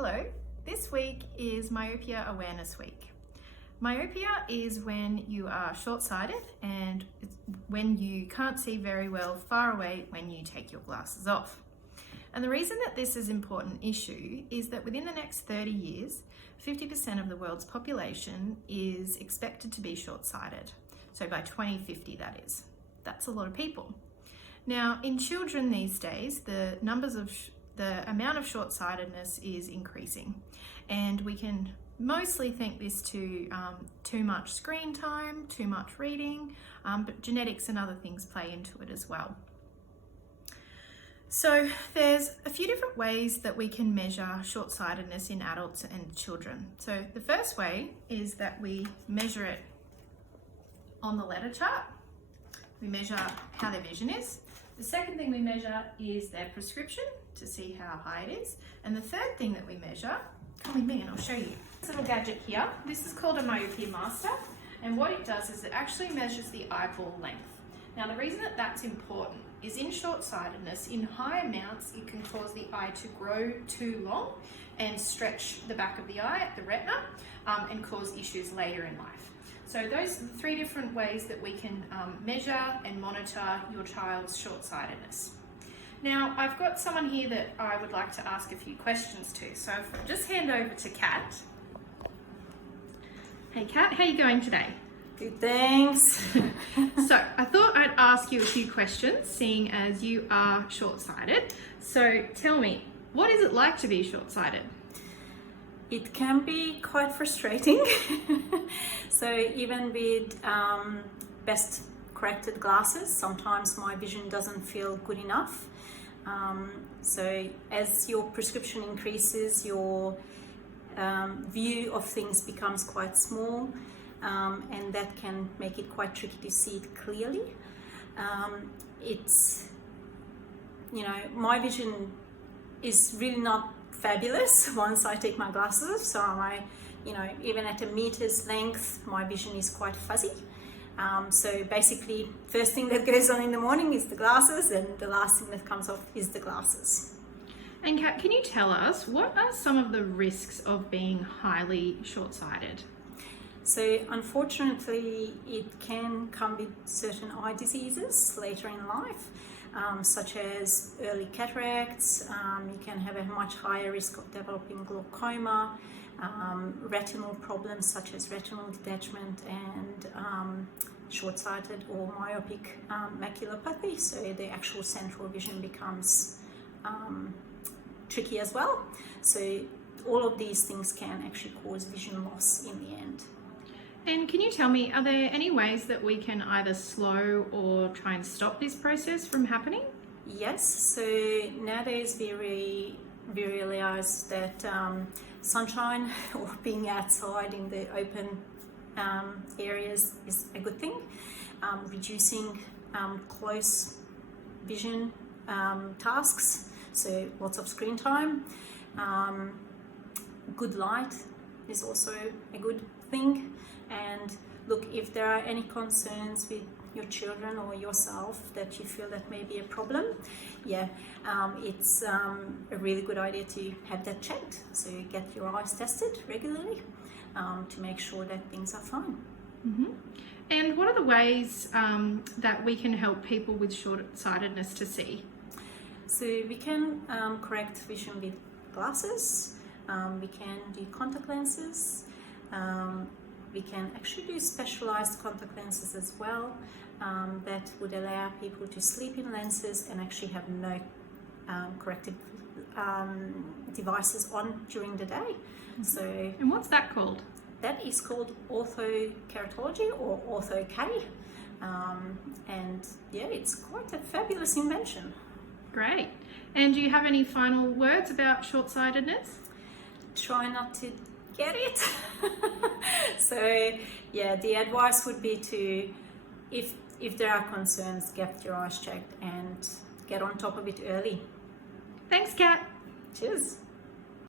Hello, this week is Myopia Awareness Week. Myopia is when you are short-sighted and it's when you can't see very well far away when you take your glasses off. And the reason that this is an important issue is that within the next 30 years, 50% of the world's population is expected to be short-sighted. So by 2050, that is. That's a lot of people. Now, in children these days, the amount of short-sightedness is increasing, and we can mostly think this to too much screen time, too much reading, but genetics and other things play into it as well. So there's a few different ways that we can measure short-sightedness in adults and children. So the first way is that we measure it on the letter chart. We measure how their vision is. The second thing we measure is their prescription to see how high it is. And the third thing that we measure, come with me and I'll show you. This little gadget here, this is called a Myopia Master. And what it does is it actually measures the eyeball length. Now the reason that that's important is in short-sightedness, in high amounts, it can cause the eye to grow too long and stretch the back of the eye at the retina and cause issues later in life. So those are the three different ways that we can measure and monitor your child's short-sightedness. Now, I've got someone here that I would like to ask a few questions to. So if I just hand over to Kat. Hey Kat, how are you going today? Good, thanks. So I thought I'd ask you a few questions, seeing as you are short-sighted. So tell me, what is it like to be short-sighted? It can be quite frustrating. So even with best corrected glasses, sometimes my vision doesn't feel good enough. So as your prescription increases, your view of things becomes quite small, and that can make it quite tricky to see it clearly. My vision is really not fabulous once I take my glasses off. So even at a meter's length, my vision is quite fuzzy. So basically, first thing that goes on in the morning is the glasses, and the last thing that comes off is the glasses. And Kat, can you tell us, what are some of the risks of being highly short-sighted? So unfortunately, it can come with certain eye diseases later in life, such as early cataracts. You can have a much higher risk of developing glaucoma, retinal problems such as retinal detachment, and short-sighted or myopic maculopathy. So the actual central vision becomes tricky as well. So all of these things can actually cause vision loss in the end. And can you tell me, are there any ways that we can either slow or try and stop this process from happening? Yes, so nowadays we realize that sunshine or being outside in the open areas is a good thing. Reducing close vision tasks, so lots of screen time. Good light is also a good thing. And look, if there are any concerns with your children or yourself that you feel that may be a problem, it's a really good idea to have that checked. So you get your eyes tested regularly to make sure that things are fine. Mm-hmm. And what are the ways that we can help people with short-sightedness to see? So we can correct vision with glasses, we can do contact lenses, we can actually do specialized contact lenses as well that would allow people to sleep in lenses and actually have no corrective devices on during the day. Mm-hmm. So, and what's that called? That is called orthokeratology or ortho-K, and it's quite a fabulous invention. Great. And do you have any final words about short-sightedness? Try not to get it. So the advice would be to, if there are concerns, get your eyes checked and get on top of it early. Thanks, Kat. Cheers.